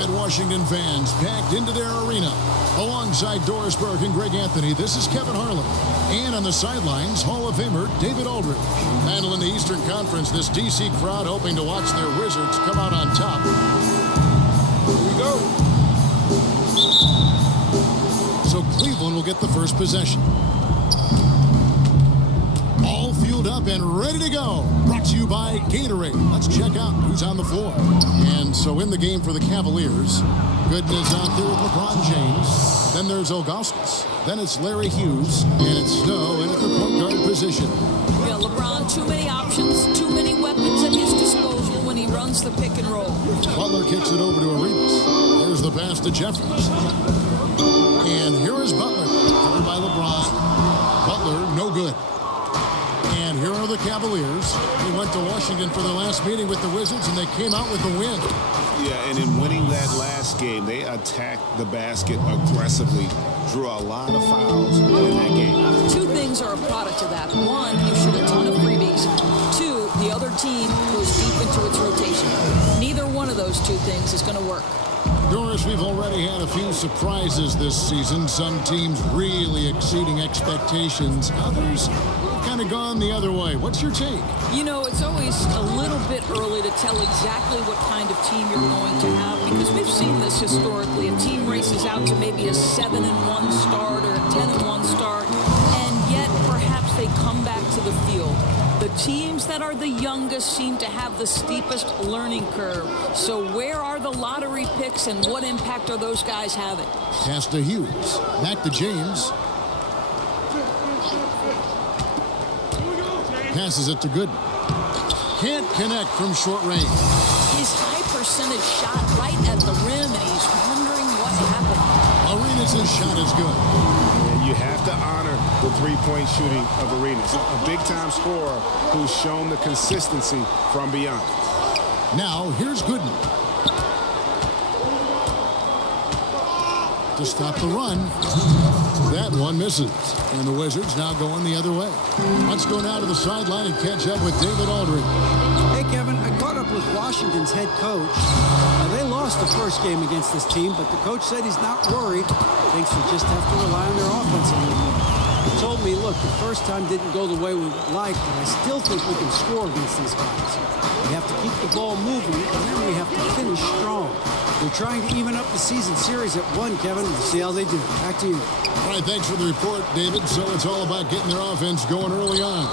Avid Washington fans packed into their arena. Alongside Doris Burke and Greg Anthony, this is Kevin Harlan. And on the sidelines, Hall of Famer David Aldridge. Handling the Eastern Conference, this DC crowd hoping to watch their Wizards come out on top. Here we go. So Cleveland will get the first possession. All fueled up and ready to go. Brought to you by Gatorade. Let's check out who's on the floor. And so in the game for the Cavaliers, Gooden is out there with LeBron James. Then there's Augustus. Then it's Larry Hughes. And it's Snow in at the point guard position. Yeah, LeBron, too many options, too many weapons at his disposal when he runs the pick and roll. Butler kicks it over to Arenas. There's the pass to Jeffries. And here is Butler. Covered by LeBron. Butler, no good. And here are the Cavaliers. They went to Washington for their last meeting with the Wizards, and they came out with the win. Yeah, and in winning that last game, they attacked the basket aggressively, drew a lot of fouls in that game. Two things are a product of that. One, you shoot a ton of freebies. Two, the other team goes deep into its rotation. Neither one of those two things is going to work. Doris, we've already had a few surprises this season. Some teams really exceeding expectations. Others kind of gone the other way. What's your take? You know, it's always a little bit early to tell exactly what kind of team you're going to have because we've seen this historically. A team races out to maybe a 7-1 start or a 10-1 start, and yet perhaps they come back to the field. The teams that are the youngest seem to have the steepest learning curve. So where are the lottery picks and what impact are those guys having? Pass to Hughes. Back to James. Passes it to Gooden. Can't connect from short range. His high percentage shot right at the rim, and he's wondering what happened. Arenas' shot is good. And you have to honor the three-point shooting of Arenas, a big-time scorer who's shown the consistency from beyond. Now, here's Gooden. To stop the run. That one misses. And the Wizards now going the other way. Let's go now to the sideline and catch up with David Aldridge. Hey, Kevin, I caught up with Washington's head coach. They lost the first game against this team, but the coach said he's not worried. Thinks they just have to rely on their offense a little more. He told me, look, the first time didn't go the way we would like, but I still think we can score against these guys. We have to keep the ball moving, and then we have to finish strong. They're trying to even up the season series at 1, Kevin. We'll see how they do. Back to you. All right, thanks for the report, David. So it's all about getting their offense going early on.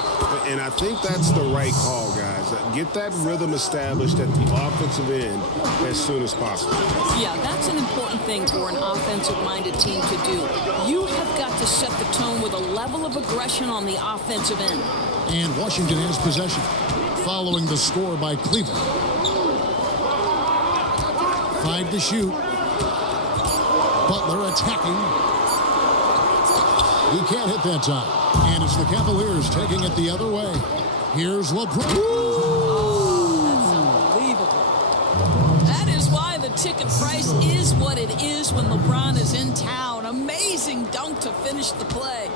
And I think that's the right call, guys. Get that rhythm established at the offensive end as soon as possible. Yeah, that's an important thing for an offensive-minded team to do. You have got to set the tone with a level of aggression on the offensive end. And Washington has possession, following the score by Cleveland. 5 to shoot. Butler attacking. He can't hit that time. And it's the Cavaliers taking it the other way. Here's LeBron. Oh, that's unbelievable. That is why the ticket price is what it is when LeBron is in town. Amazing dunk to finish the play.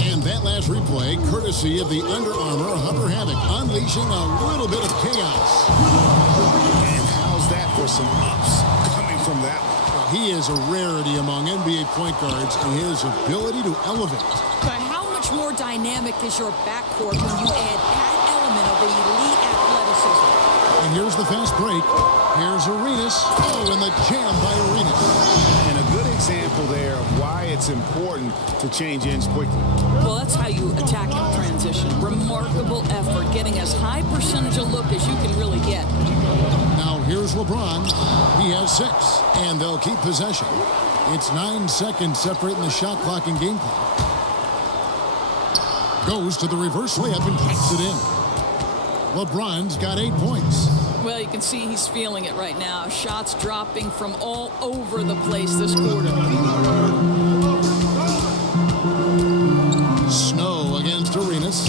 And that last replay, courtesy of the Under Armour Hover Havoc, unleashing a little bit of chaos. And how's that for some ups coming from that one? He is a rarity among NBA point guards, and his ability to elevate. But how much more dynamic is your backcourt when you add that element of elite athleticism? And here's the fast break. Here's Arenas. Oh, and the jam by Arenas. And a good example there of why it's important to change ends quickly. Well, that's how you attack in transition. Remarkable effort, getting as high percentage a look as you can really get. Now here's LeBron. He has 6, and they'll keep possession. It's 9 seconds separating the shot clock and game clock. Goes to the reverse layup and packs it in. LeBron's got 8 points. Well, you can see he's feeling it right now. Shots dropping from all over the place this quarter. Snow against Arenas.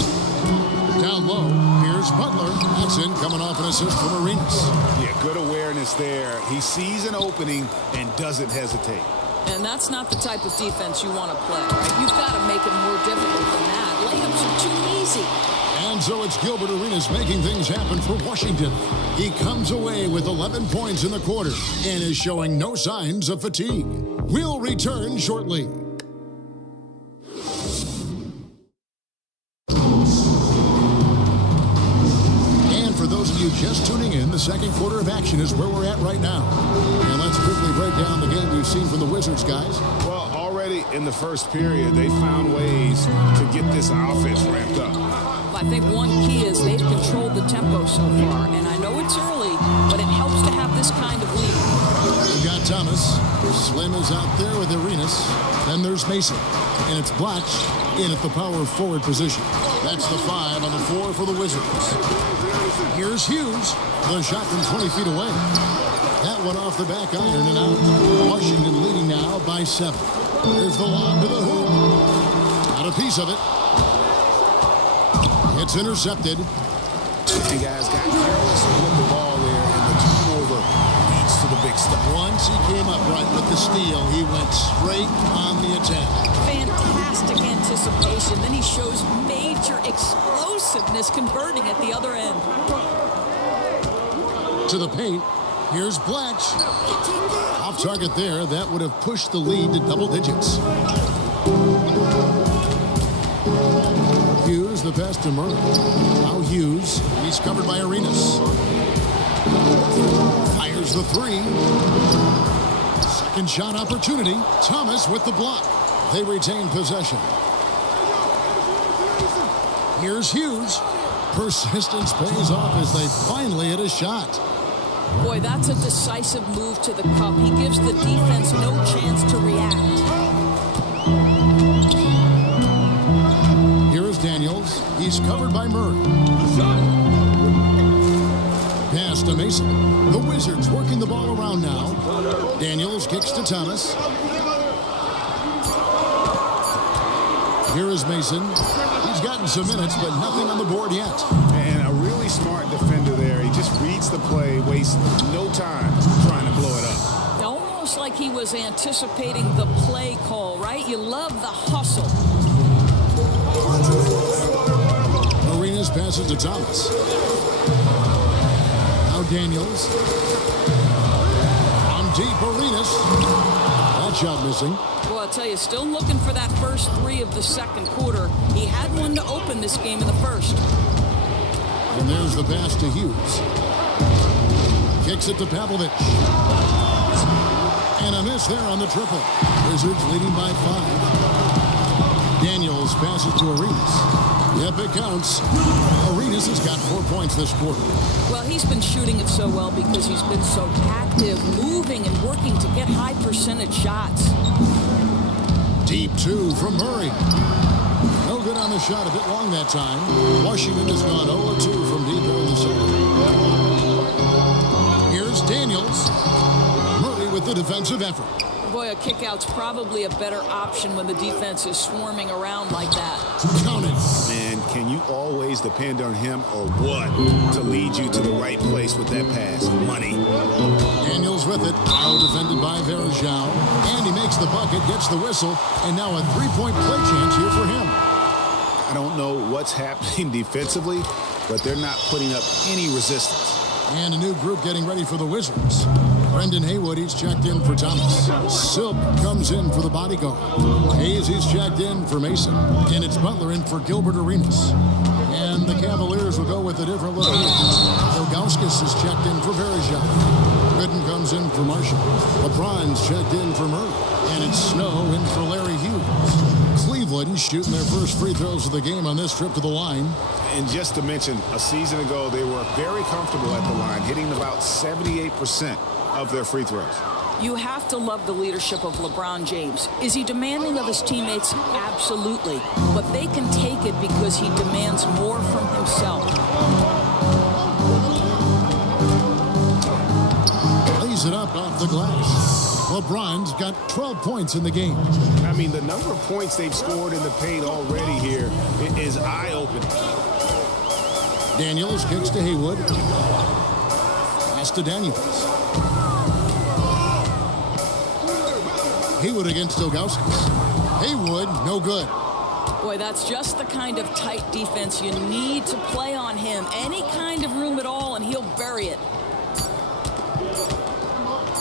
Down low, here's Butler. That's in, coming off an assist from Arenas. Yeah, good awareness there. He sees an opening and doesn't hesitate. And that's not the type of defense you want to play, right? You've got to make it more difficult than that. Layups are too easy. And And so it's Gilbert Arenas making things happen for Washington. He comes away with 11 points in the quarter and is showing no signs of fatigue. We'll return shortly. And for those of you just tuning in, the second quarter of action is where we're at right now. And let's quickly break down the game we've seen from the Wizards, guys. Well, already in the first period, they found ways to get this offense ramped up. I think one key is they've controlled the tempo so far, and I know it's early, but it helps to have this kind of lead. We've got Thomas. Slim is out there with Arenas. Then there's Mason, and it's Blatch in at the power forward position. That's the 5 on the floor for the Wizards. Here's Hughes. The shot from 20 feet away. That one off the back iron and out. Washington leading now by 7. There's the lob to the hoop. Got a piece of it. It's intercepted. And guys got careless with the ball there, and the turnover leads to the big stuff. Once he came up right with the steal, he went straight on the attack. Fantastic anticipation. Then he shows major explosiveness converting at the other end. To the paint. Here's Blatch. Off target there. That would have pushed the lead to double digits. Hughes, the pass to Murray. Now Hughes. He's covered by Arenas. Fires the 3. Second shot opportunity. Thomas with the block. They retain possession. Here's Hughes. Persistence pays off as they finally hit a shot. Boy, that's a decisive move to the cup. He gives the defense no chance to react. Here is Daniels. He's covered by Murray. Pass to Mason. The Wizards working the ball around now. Daniels kicks to Thomas. Here is Mason. He's gotten some minutes, but nothing on the board yet. And a really smart defender there. He just reads the play, wastes no time trying to blow it up. Almost like he was anticipating the play call, right? You love the hustle. Arenas passes to Thomas. Now Daniels. On deep, Arenas. That shot missing. Well, I'll tell you, still looking for that first 3 of the second quarter. He had one to open this game in the first. And there's the pass to Hughes. Kicks it to Pavlovich. And a miss there on the triple. Wizards leading by 5. Daniels passes to Arenas. Yep, it counts. Arenas has got 4 points this quarter. Well, he's been shooting it so well because he's been so active, moving and working to get high percentage shots. Deep 2 from Murray. No good on the shot, a bit long that time. Washington has gone 0-2 from deep here in the second. Here's Daniels. Murray with the defensive effort. Boy, a kickout's probably a better option when the defense is swarming around like that. Count it. Man, can you always depend on him or what to lead you to the right place with that pass? Money. Daniels with it. Now defended by Verajao. And he makes the bucket, gets the whistle, and now a 3-point play chance here for him. I don't know what's happening defensively, but they're not putting up any resistance. And a new group getting ready for the Wizards. Brendan Haywood, he's checked in for Thomas. Silk comes in for the bodyguard. Hayes, he's checked in for Mason. And it's Butler in for Gilbert Arenas. And the Cavaliers will go with a different look. Ilgauskas is checked in for Verajao. Gooden comes in for Marshall. LeBron's checked in for Murray. And it's Snow in for Larry Hughes. Cleveland shooting their first free throws of the game on this trip to the line. And just to mention, a season ago, they were very comfortable at the line, hitting about 78% of their free throws. You have to love the leadership of LeBron James. Is he demanding of his teammates? Absolutely. But they can take it because he demands more from himself. Lays it up off the glass. LeBron's got 12 points in the game. I mean, the number of points they've scored in the paint already here is eye-opening. Daniels kicks to Haywood. Pass to Daniels. Haywood against Ilgauskas. Haywood, no good. Boy, that's just the kind of tight defense you need to play on him. Any kind of room at all, and he'll bury it.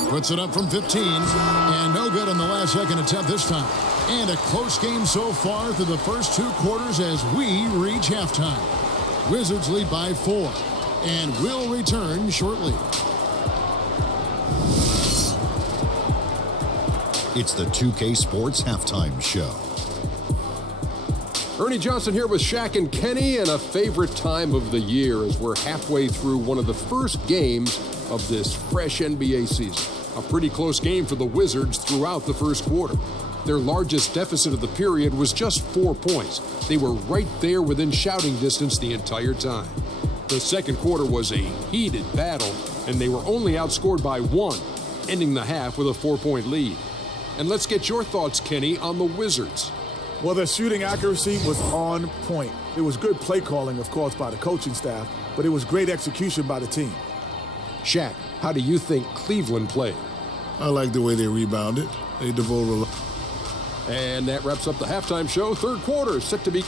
Puts it up from 15, and no good on the last second attempt this time. And a close game so far through the first 2 quarters as we reach halftime. Wizards lead by 4, and will return shortly. It's the 2K Sports Halftime Show. Ernie Johnson here with Shaq and Kenny, and a favorite time of the year as we're halfway through one of the first games of this fresh NBA season. A pretty close game for the Wizards throughout the first quarter. Their largest deficit of the period was just 4 points. They were right there within shouting distance the entire time. The second quarter was a heated battle, and they were only outscored by 1, ending the half with a 4-point lead. And let's get your thoughts, Kenny, on the Wizards. Well, their shooting accuracy was on point. It was good play calling, of course, by the coaching staff, but it was great execution by the team. Shaq, how do you think Cleveland played? I like the way they rebounded. They devoted. And that wraps up the halftime show. Third quarter set to be...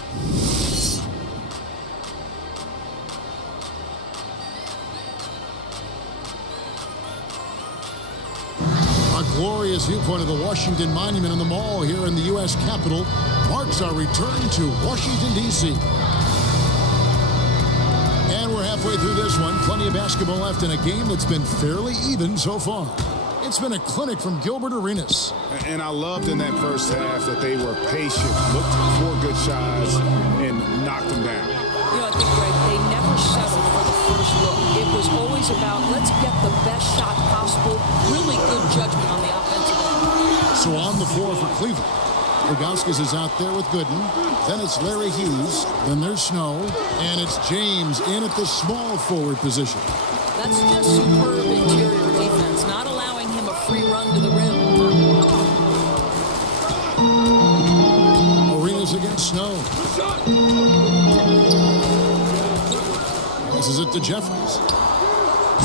A glorious viewpoint of the Washington Monument in the Mall here in the U.S. Capitol marks our return to Washington, D.C. And we're halfway through this one. Plenty of basketball left in a game that's been fairly even so far. It's been a clinic from Gilbert Arenas. And I loved in that first half that they were patient, looked for good shots, and knocked them down. You know, I think, Greg, they never settled for the first look. It was always about, let's get the best shot possible. Really good judgment on the offensive end. So on the floor for Cleveland, Ilgauskas is out there with Gooden. Then it's Larry Hughes. Then there's Snow. And it's James in at the small forward position. That's just superb interior defense, not allowing him a free run to the rim. Arenas against Snow. This is it to Jeffries.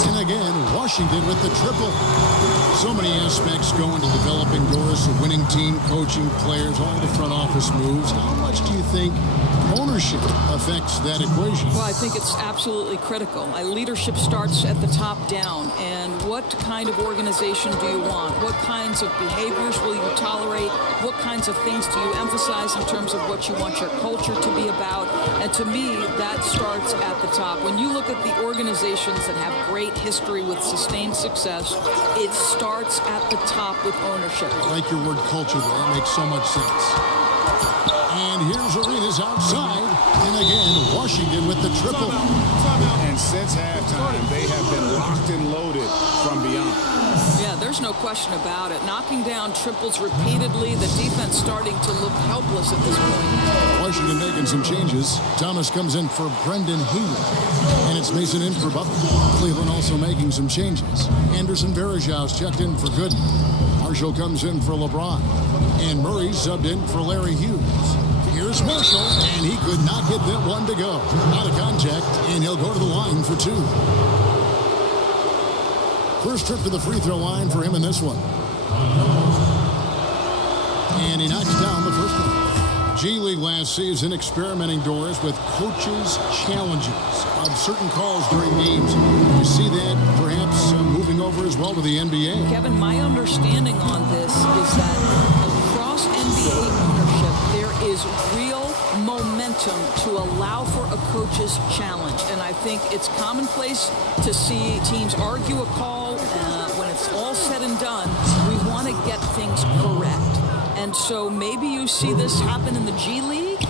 And again, Washington with the triple. So many aspects go into developing Doris, a winning team, coaching players, all the front office moves. How much do you think ownership affects that equation? Well, I think it's absolutely critical. Leadership starts at the top down. And what kind of organization do you want? What kinds of behaviors will you tolerate? What kinds of things do you emphasize in terms of what you want your culture to be about? And to me, that starts at the top. When you look at the organizations that have great history with sustained success, it starts at the top with ownership. I like your word culture there. That makes so much sense. And here's Arenas outside. And again, Washington with the triple. And since halftime, they have been locked and loaded from beyond. Yeah, there's no question about it. Knocking down triples repeatedly, the defense starting to look helpless at this point. Washington making some changes. Thomas comes in for Brendan Healy. And it's Mason in for Butler. Cleveland also making some changes. Anderson Varejau's checked in for Gooden. Marshall comes in for LeBron. And Murray subbed in for Larry Hughes. Here's Marshall, and he could not get that one to go. Out of contact, and he'll go to the line for 2. First trip to the free throw line for him in this one. And he knocks down the first one. G League last season experimenting Doris with coaches' challenges of certain calls during games. You see that perhaps moving over as well to the NBA. Kevin, my understanding on this is that across NBA ownership, there is real momentum to allow for a coach's challenge. And I think it's commonplace to see teams argue a call. When it's all said and done, we want to get things correct. And so maybe you see this happen in the G League.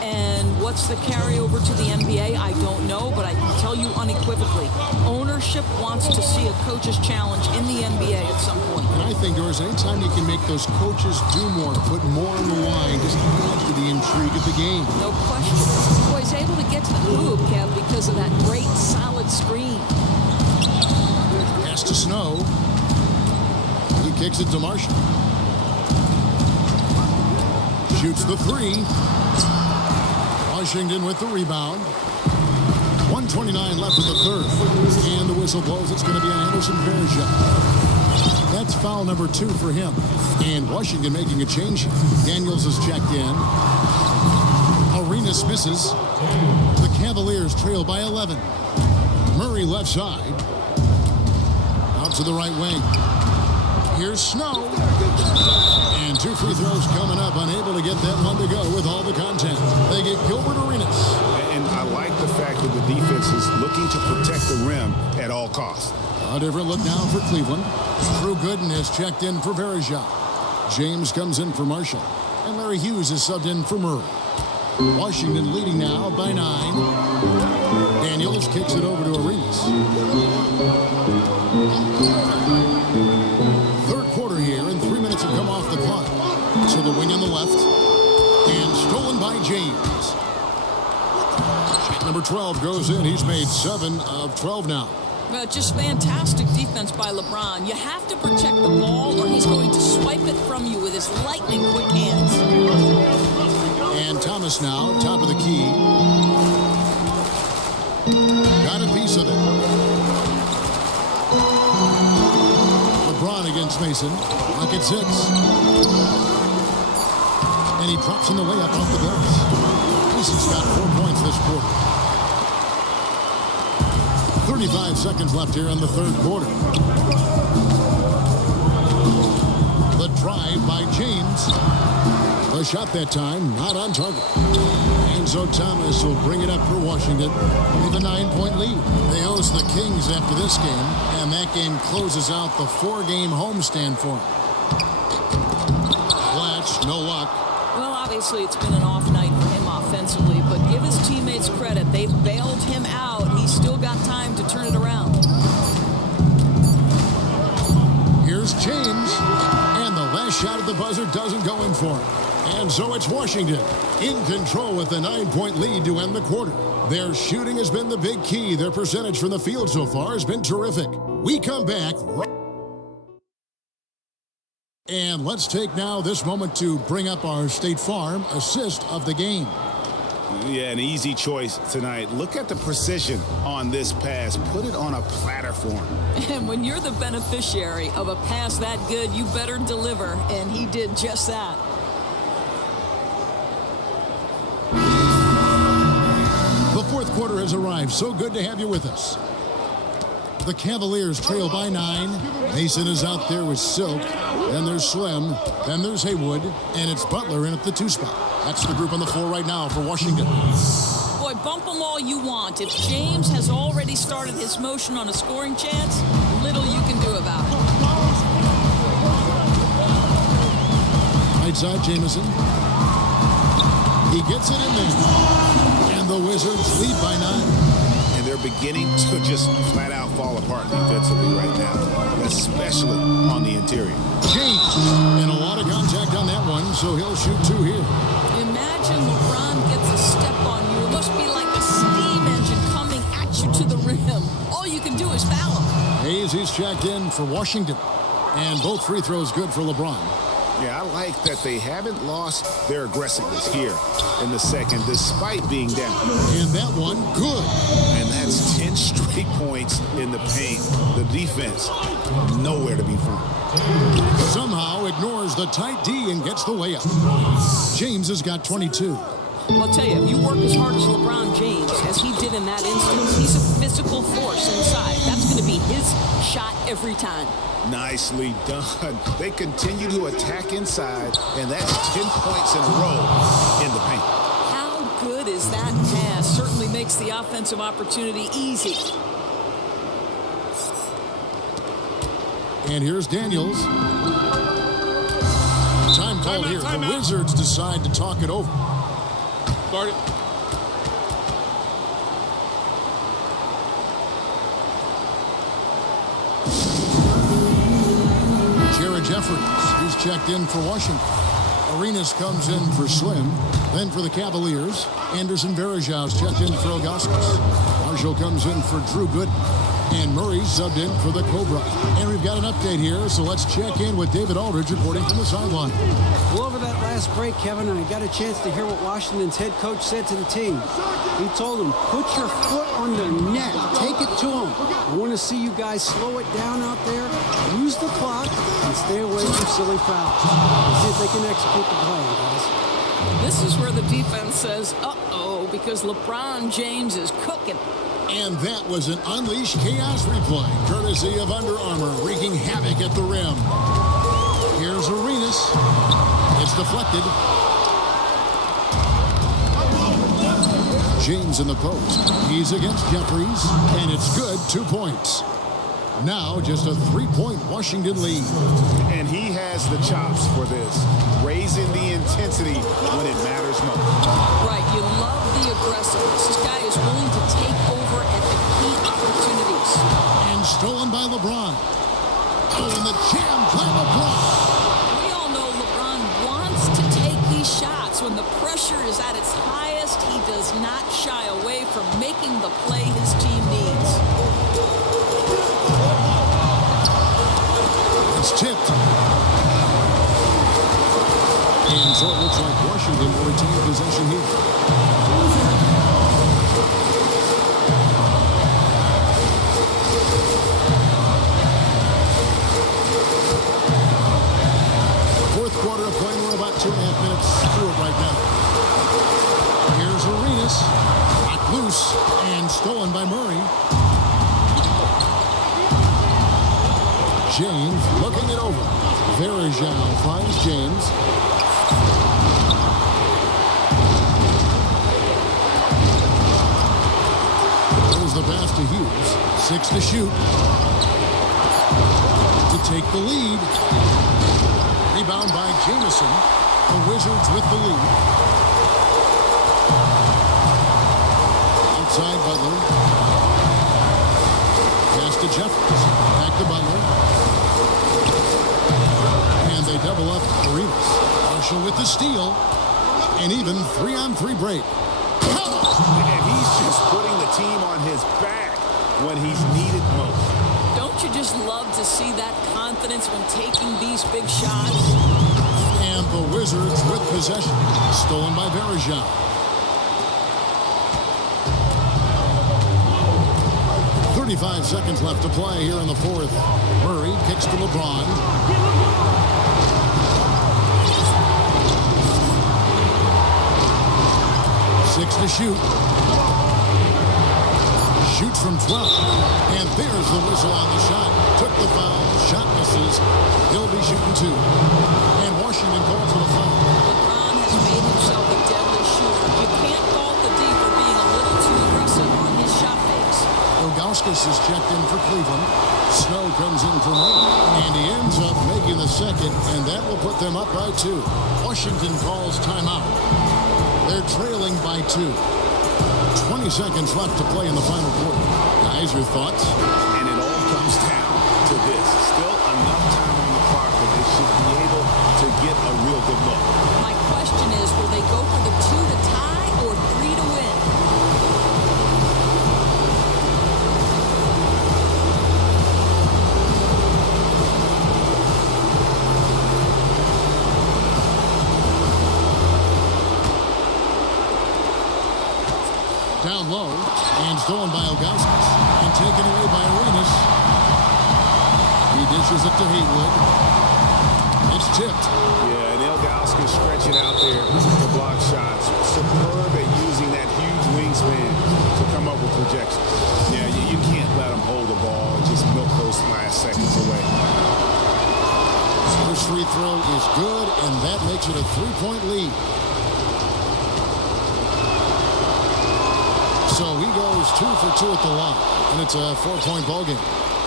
And what's the carryover to the NBA? I don't know, but I can tell you unequivocally, ownership wants to see a coach's challenge in the NBA at some point. And I think, Doris, anytime you can make those coaches do more, put more on the line, just add to the intrigue of the game. No question. Boy, he's able to get to the hoop, Kev, because of that great solid screen. Pass to Snow. He kicks it to Marshall. Shoots the 3. Washington with the rebound. 1:29 left in the third. And the whistle blows. It's going to be on Anderson Varejau. That's foul number 2 for him. And Washington making a change. Daniels is checked in. Arenas misses. The Cavaliers trail by 11. Murray left side. Out to the right wing. Here's Snow. And 2 free throws coming up. Unable to get that one to go with all the content. They get Gilbert Arenas. And I like the fact that the defense is looking to protect the rim at all costs. A different look now for Cleveland. Drew Gooden is checked in for Verejao. James comes in for Marshall. And Larry Hughes is subbed in for Murray. Washington leading now by 9. Daniels kicks it over to Arenas. Third quarter here, and 3 minutes have come off the clock. To the wing on the left. And stolen by James. Shot number 12 goes in. He's made 7 of 12 now. Well, just fantastic defense by LeBron. You have to protect the ball or he's going to swipe it from you with his lightning-quick hands. And Thomas now, top of the key. Got a piece of it. LeBron against Mason. Look at 6. And he drops in the layup off the glass. Mason's got 4 points this quarter. 35 seconds left here in the third quarter. The drive by James. The shot that time, not on target. Enzo Thomas will bring it up for Washington with a 9-point lead. They host the Kings after this game, and that game closes out the 4-game homestand for them. Flash, no luck. Well, obviously it's been an off night for him offensively, but give his teammates credit. They've bailed him out. He's still got time to turn it around. Here's James, and the last shot at the buzzer doesn't go in for him. And so it's Washington in control with the 9-point lead to end the quarter. Their shooting has been the big key. Their percentage from the field so far has been terrific. We come back. And let's take now this moment to bring up our State Farm assist of the game. Yeah, an easy choice tonight. Look at the precision on this pass. Put it on a platter for him. And when you're the beneficiary of a pass that good, you better deliver. And he did just that. The fourth quarter has arrived. So good to have you with us. The Cavaliers trail by 9. Mason is out there with Silk. Then there's Slim. Then there's Haywood. And it's Butler in at the 2 spot. That's the group on the floor right now for Washington. Boy, bump them all you want. If James has already started his motion on a scoring chance, little you can do about it. Right side, Jamison. He gets it in there. And the Wizards lead by 9. And they're beginning to just flat out fall apart defensively right now, especially on the interior. James, and a lot of contact on that one, so he'll shoot 2 here. Imagine LeBron gets a step on you. It must be like a steam engine coming at you to the rim. All you can do is foul him. Hayes, he's checked in for Washington. And both free throws good for LeBron. Yeah, I like that they haven't lost their aggressiveness here in the second, despite being down. And that one, good. And that's 10 straight points in the paint. The defense, nowhere to be found. Somehow ignores the tight D and gets the layup. James has got 22. Well, I'll tell you, if you work as hard as LeBron James, as he did in that instance, he's a physical force inside. That's going to be his shot every time. Nicely done. They continue to attack inside, and that's 10 points in a row in the paint. How good is that pass? Certainly makes the offensive opportunity easy. And here's Daniels. Time called here. The Wizards decide to talk it over. Start it. Jeffries, he's checked in for Washington. Arenas comes in for Slim. Then for the Cavaliers, Anderson Varejau's checked in for Augustus. Marshall comes in for Drew Gooden. And Murray's subbed in for the Cobra. And we've got an update here, so let's check in with David Aldridge reporting from the sideline. Well, over that last break, Kevin, I got a chance to hear what Washington's head coach said to the team. He told them, put your foot on their neck. Take it to them. I want to see you guys slow it down out there, use the clock, and stay away from silly fouls. Let's see if they can execute the plan, guys. This is where the defense says, uh-oh, because LeBron James is cooking. And that was an Unleash Chaos replay, courtesy of Under Armour, wreaking havoc at the rim. Here's Arenas. It's deflected. James in the post. He's against Jeffries, and it's good, 2 points. Now just a 3-point Washington lead. And he has the chops for this, raising the intensity when it matters most. Right, you love the aggressiveness. This guy is willing to take over at the key opportunities. And stolen by LeBron. Oh, and the jam by LeBron. We all know LeBron wants to take these shots. When the pressure is at its highest, he does not shy away from making the play his team needs. It's tipped. And so it looks like Washington will retain possession here. Fourth quarter of play. We're about 2.5 minutes through it right now. Here's Arenas. Knocked loose and stolen by Murray. James looking it over. Verajao finds James. There's the pass to Hughes. 6 to shoot. To take the lead. Rebound by Jamison. The Wizards with the lead. Outside Butler. Pass to Jeffries. Back to Butler. And they double up Arenas. Marshall with the steal. And even 3-on-3 break. And he's just putting the team on his back when he's needed most. Don't you just love to see that confidence when taking these big shots? And the Wizards with possession. Stolen by Verajao. 35 seconds left to play here in the fourth. Murray kicks to LeBron. Six to shoot. Shoots from 12. And there's the whistle on the shot. Took the foul. Shot misses. He'll be shooting 2. And Washington calls for the foul. LeBron has made himself a deadly shooter. You can't fault the D for being a little too aggressive on his shot fakes. Ilgauskas is checked in for Cleveland. Snow comes in for Murray. And he ends up making the second, and that will put them up by 2. Washington calls timeout. They're trailing by 2. 20 seconds left to play in the final quarter. Guys, your thoughts? And it all comes down to this. Still enough time on the clock that they should be able to get a real good look. My question is, will they go for the 2 to tie or 3 to win? Down low, and stolen by Ilgauskas, and taken away by Arenas. He dishes it to Haywood. It's tipped. Yeah, and Ilgauskas stretching out there to block shots. Superb at using that huge wingspan to come up with projections. Yeah, you can't let him hold the ball and just milk those last seconds away. First free throw is good, and that makes it a 3-point lead. So he goes 2 for 2 at the line, and it's a 4-point ball game.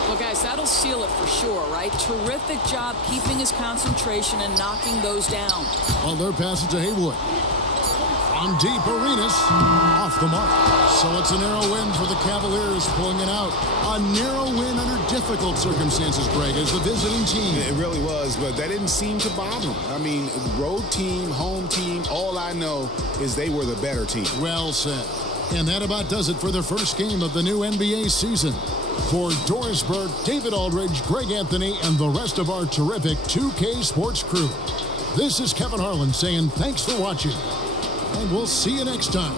Well, guys, that'll seal it for sure, right? Terrific job keeping his concentration and knocking those down. Well, they're passing to Haywood. From deep, Arenas off the mark. So it's a narrow win for the Cavaliers, pulling it out. A narrow win under difficult circumstances, Greg, as the visiting team. It really was, but that didn't seem to bother them. I mean, road team, home team, all I know is they were the better team. Well said. And that about does it for the first game of the new NBA season. For Dorisberg, David Aldridge, Greg Anthony, and the rest of our terrific 2K Sports crew, this is Kevin Harlan saying thanks for watching, and we'll see you next time.